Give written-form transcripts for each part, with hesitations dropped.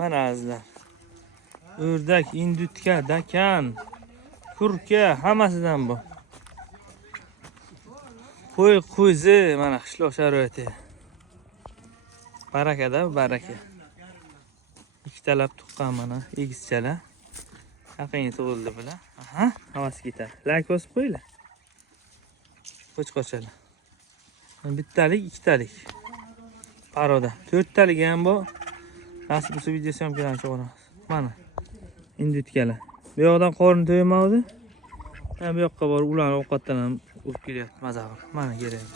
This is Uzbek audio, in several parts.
Mana azizlar. O'rdak, indutka, dakan, kurka hammasidan bor. Qo'y, qo'zi mana qishloq sharoiti. Barakada, baraka. Ikkitalab tuqqan mana egizchalar. Haqingni tug'ildi bular. Aha, havas ketadi. Like bosib qo'yinglar. Qo'chqochalar. Bittalik, ikkitalik. Paroda. 4talik ham bor. Nasib bo'lsa video syomkadan chiqaramiz. Mana. Indutkalar. Bu yoqdan qorni to'ymadi. Bu yoqqa borib ularni ovqatdan ham urib kelyapti, maza qilib. Mana kerak.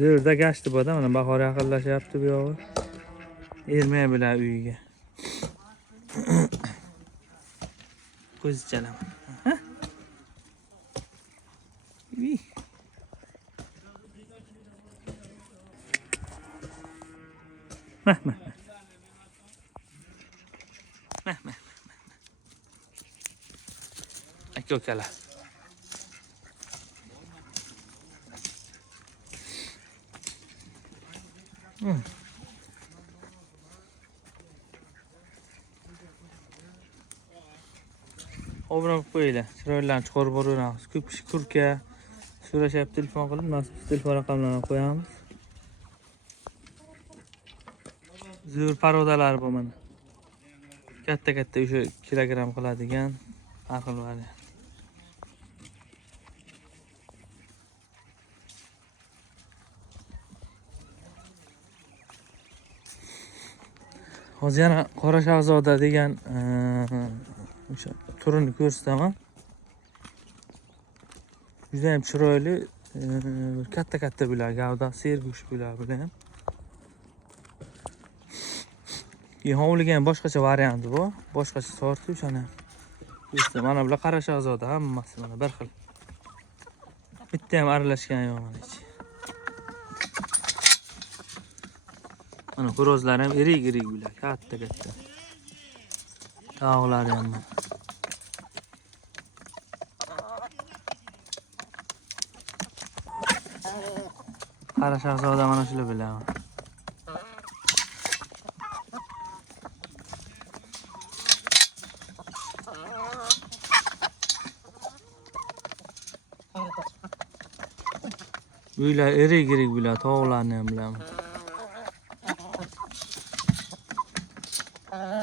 Zo'rda gashti bor-da, mana bahor yaqinlashyapti bu yog'i. Ermay bilan uyiga. Qo'zichalar. Ha? Mah. Aka-ukalar. Obron qo'yinglar. Chiroylarni chiqarib boraveramiz. Ko'p kishi kurka so'rashyapti, telefon qilib, nasib telefon raqamlarini qo'yamiz. Zo'r parodalar bu mana. Katta o'sha kilogram qiladigan har xil variant. Hozir yana qora shahzoda degan o'sha turini ko'rsataman. Juda ham chiroyli, katta bular, gavda, sergo'sh bular ham. Hovliga ham boshqacha varianti bor, boshqacha sorti o'shani. Mana bular qora shahzoda hammasi mana bir xil. Bitta ham aralashgan yo'q mana ichi. Mana xo'rozlar ham irik bular, katta. Tog'lari ham. Qara shahzoda mana shular bilan. Bular irik bular, tog'larni ham bilaman.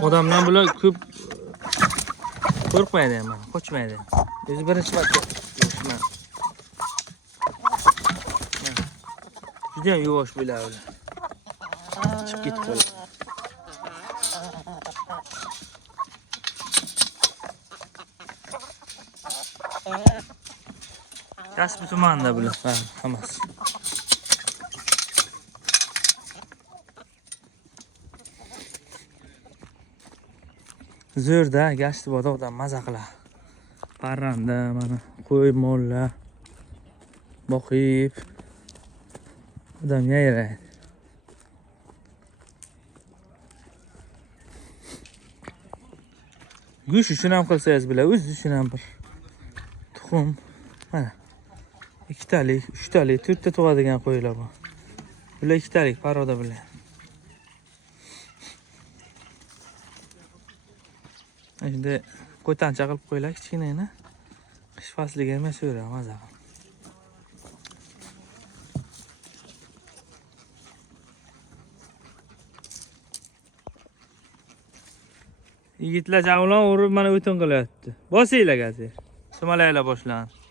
Odamdan bular ko'p qo'rqmaydi ham, qochmaydi. O'zi birinchi marta ko'rishman. Juda ham yuvosh bular. Chiqib ketdi. Kasbi tumanida bular hammasi. Zo'rda gashti bor, odam maza qiladi. Parranda mana qo'y mollar boqib odam yayraydi. Go'sht uchun ham qilsangiz bular, o'zi uchun ham bir tuxum. Mana 2talik, 3talik, 4ta tug'adigan qo'ylar bor. Bular 2talik paroda bular. Endi qo'ytancha qilib qo'ylar kichkinagina. Qish fasliga emas o'ra, maza qilib. Yigitlar javlon urib mana o'tin qilyapti. Bosinglar gazi. Sumalaylar boshlandi.